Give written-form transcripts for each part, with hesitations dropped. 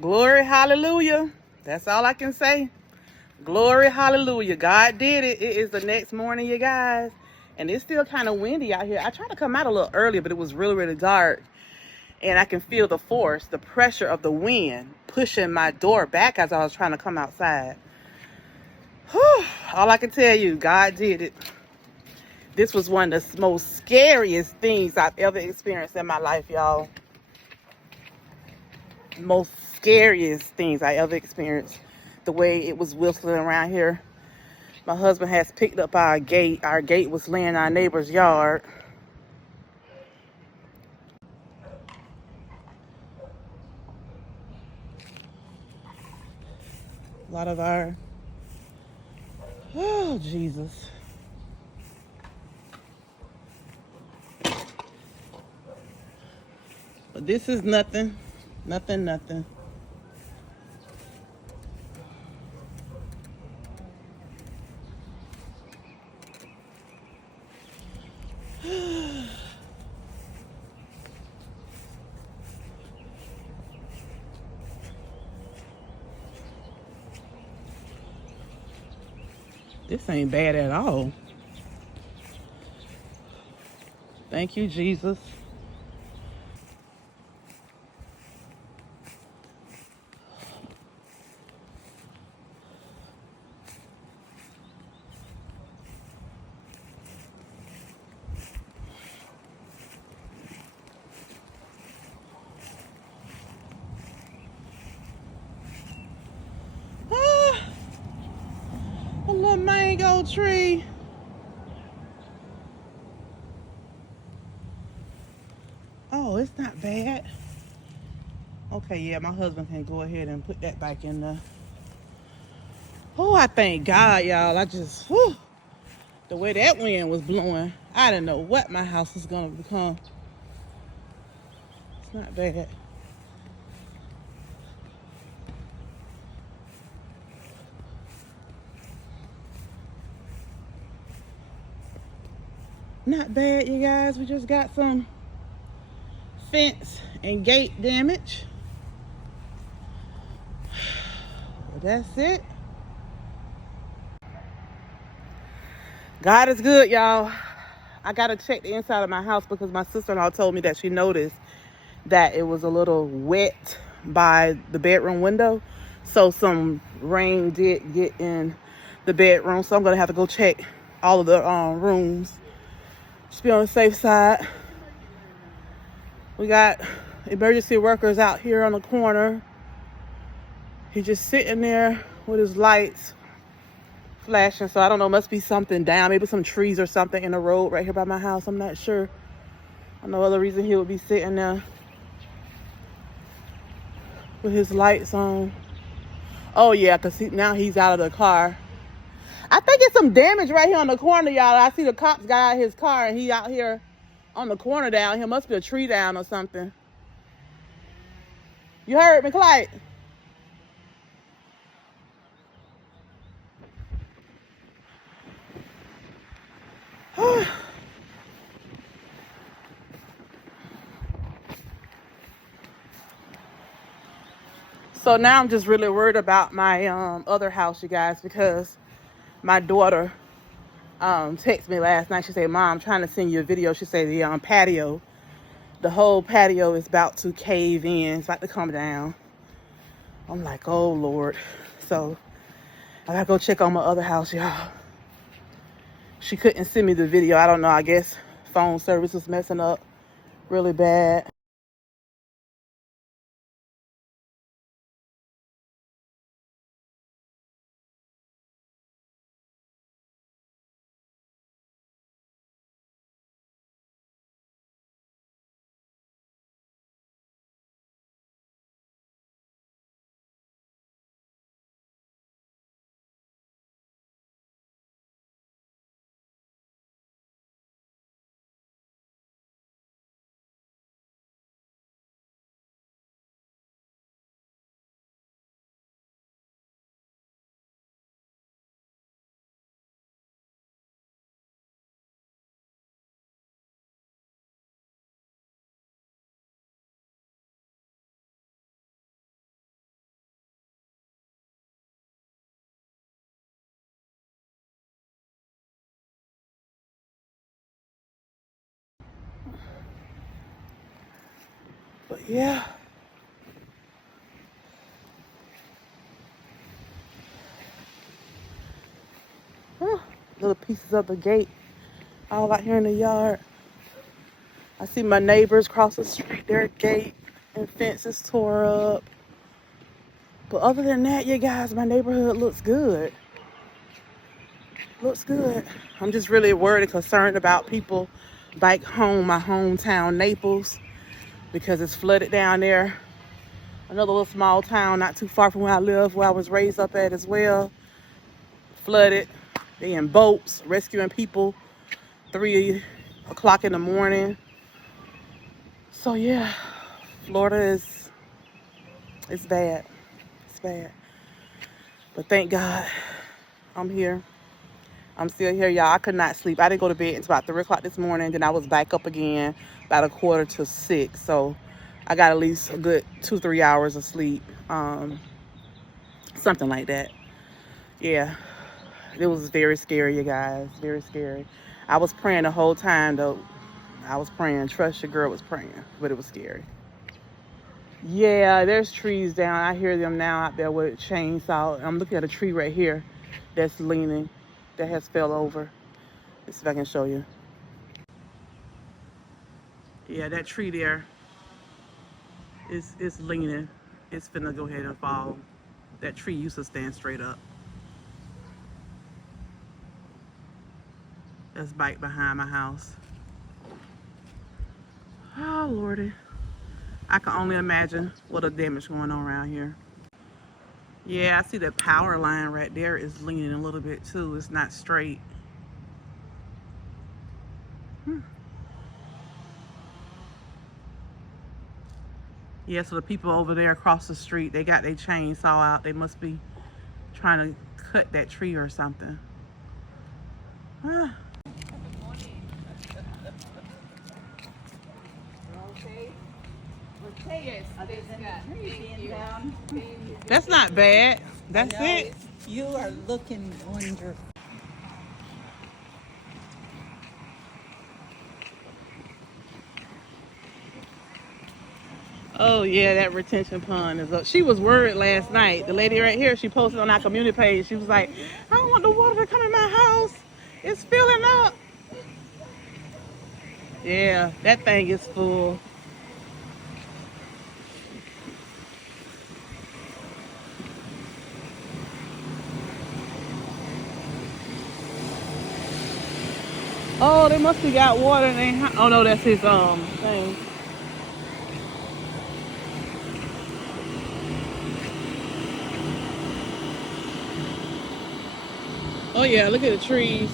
Glory, hallelujah. That's all I can say. Glory, hallelujah. God did it. It is the next morning, you guys. And it's still kind of windy out here. I tried to come out a little earlier, but it was really, really dark. And I can feel the force, the pressure of the wind pushing my door back as I was trying to come outside. Whew. All I can tell you, God did it. This was one of the most scariest things I've ever experienced in my life, y'all. Most scariest things I ever experienced. The way it was whistling around here. My husband has picked up our gate. Our gate was laying in our neighbor's yard. A lot of our, oh, Jesus. But this is nothing. Nothing. This ain't bad at all. Thank you, Jesus. Ah, a little mango tree. Oh, it's not bad. Okay, yeah, my husband can go ahead and put that back in there. Oh, I thank God, y'all. The way that wind was blowing, I didn't know what my house was going to become. It's not bad. Not bad, you guys. We just got some fence and gate damage. But that's it. God is good, y'all. I got to check the inside of my house because my sister-in-law told me that she noticed that it was a little wet by the bedroom window. So some rain did get in the bedroom. So I'm going to have to go check all of the rooms. Just be on the safe side. We got emergency workers out here on the corner. He's just sitting there with his lights flashing. So I don't know, must be something down. Maybe some trees or something in the road right here by my house. I'm not sure. No other reason he would be sitting there with his lights on. Oh yeah, because now he's out of the car. I think it's some damage right here on the corner, y'all. I see the cops got out his car and he out here on the corner down here. Must be a tree down or something. You heard me, Clyde? So now I'm just really worried about my other house, you guys, because my daughter texted me last night. She said, Mom, I'm trying to send you a video. She said the patio, the whole patio is about to cave in. It's about to come down. I'm like, oh, Lord. So I gotta go check on my other house, y'all. She couldn't send me the video. I don't know. I guess phone service was messing up really bad. But yeah. Little pieces of the gate all out here in the yard. I see my neighbors cross the street, their gate and fences tore up. But other than that, you guys, my neighborhood looks good. Looks good. I'm just really worried and concerned about people back home, my hometown, Naples, because it's flooded down there. Another little small town not too far from where I live, where I was raised up at as well. Flooded. They in boats rescuing people 3 o'clock in the morning. So yeah, Florida is, it's bad. It's bad. But thank God I'm here. I'm still here, y'all. I could not sleep. I didn't go to bed until about 3 o'clock this morning. Then I was back up again about 5:45. So I got at least a good 2-3 hours of sleep. Something like that. Yeah. It was very scary, you guys. Very scary. I was praying the whole time, though. I was praying. Trust your girl was praying. But it was scary. Yeah, there's trees down. I hear them now out there with chainsaw. I'm looking at a tree right here that's leaning, that has fell over. Let's see if I can show you. Yeah, that tree there is leaning. It's finna go ahead and fall. That tree used to stand straight up. That's bike behind my house. Oh, Lordy. I can only imagine what the damage going on around here. Yeah, I see that power line right there is leaning a little bit too. It's not straight. Yeah, so the people over there across the street, they got their chainsaw out. They must be trying to cut that tree or something. That's not bad. That's it. You are looking wonderful. Oh yeah, that retention pond is up. She was worried last night. The lady right here, she posted on our community page. She was like, I don't want the water to come in my house. It's filling up. Yeah, that thing is full. Oh, they must have got water in their house. Oh no, that's his thing. Oh yeah, look at the trees.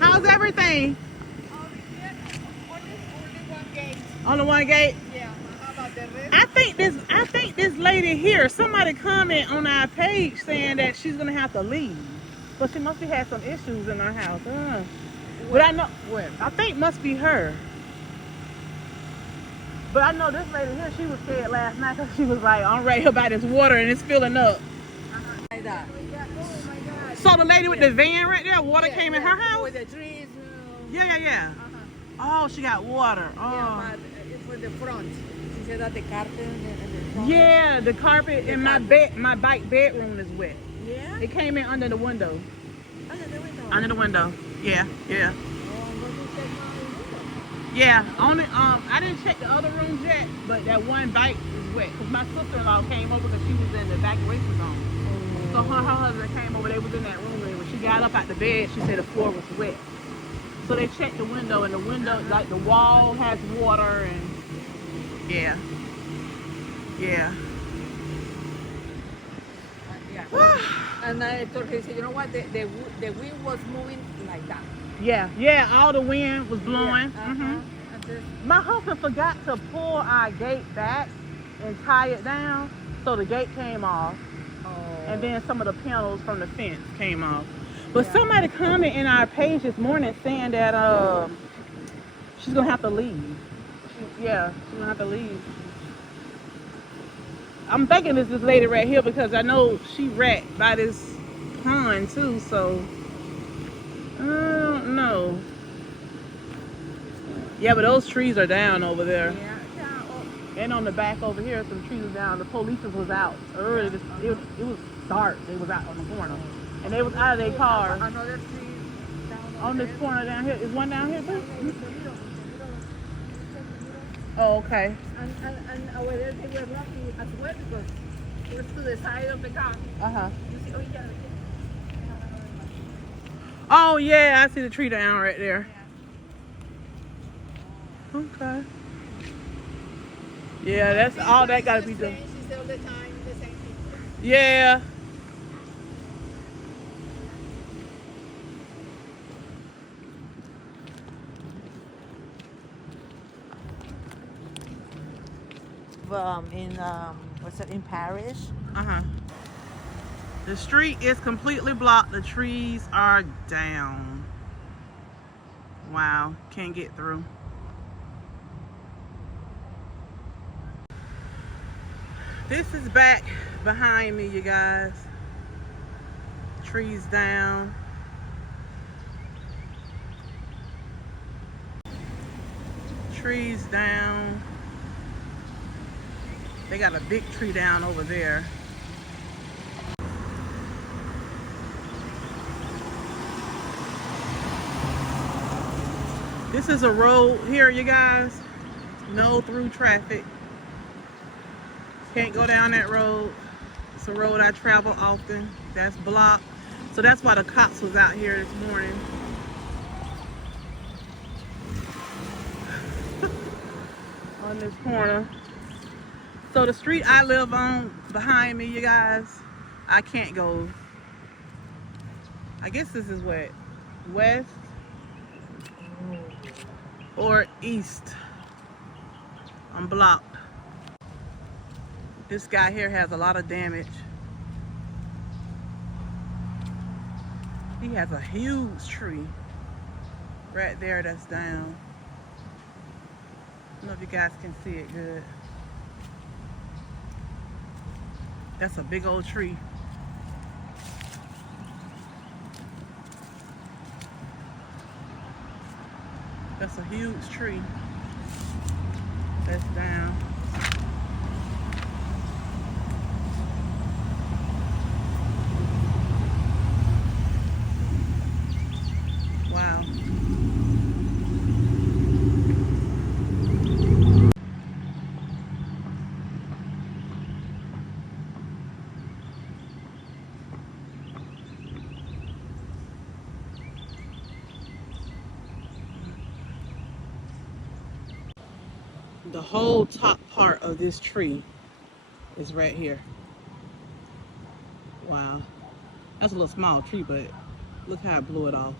How's everything? On the one gate? Yeah. How about the rest? I think this lady here, somebody comment on our page saying that she's gonna have to leave. But she must have had some issues in her house. But I know Where? I think must be her. But I know this lady here, she was scared last night because she was like, I'm right here by this water and it's filling up. Like that. Oh my God. So the lady with the van right there, water came in her house? With the trees. Yeah. Oh, she got water. Oh. Yeah, but it's with the front. She said that the carpet and the front. Yeah, the carpet in my bike bedroom is wet. Yeah? It came in under the window. Under the window. Under the window. Yeah. Oh, I'm going to check my window. Yeah. Only I didn't check the other rooms yet, but that one bike is wet. Cause my sister-in-law came over because she was in the evacuation zone. So her husband came over. They was in that room, and when she got up out the bed, she said the floor was wet. So they checked the window, and the window, like the wall, has water, and yeah. Yeah. And I told her, you know what? The wind was moving like that. Yeah. All the wind was blowing. Yeah, My husband forgot to pull our gate back and tie it down, so the gate came off, and then some of the panels from the fence came off. But Yeah. somebody commented in our page this morning saying that she's gonna have to leave. Yeah, she's gonna have to leave. I'm thinking it's this lady right here because I know she wrecked by this pond too, so I don't know. Yeah, but those trees are down over there. Yeah. Yeah. Oh, And on the back over here, some trees are down. The police was out early. It was dark. They was out on the corner. And they was out of their cars. another tree down over On this there. corner down here. Is one down here too? In the middle. Oh, okay. And over there they were lucky as well because it was to the side of the car. Uh-huh. You see, oh yeah. Oh, yeah. I see the tree down right there. Okay. Yeah, that's all that got to be done. She said all the time the same thing. Yeah. In Paris. Uh-huh. The street is completely blocked. The trees are down. Wow. Can't get through. This is back behind me, you guys. Trees down. Trees down. They got a big tree down over there. This is a road here, you guys. No through traffic. Can't go down that road. It's a road I travel often. That's blocked. So that's why the cops was out here this morning. On this corner. So the street I live on behind me, you guys, I can't go. I guess this is what? West or east. I'm blocked. This guy here has a lot of damage. He has a huge tree right there that's down. I don't know if you guys can see it good. That's a big old tree. That's a huge tree that's down. Wow. The whole top part of this tree is right here. Wow. That's a little small tree, but look how it blew it off.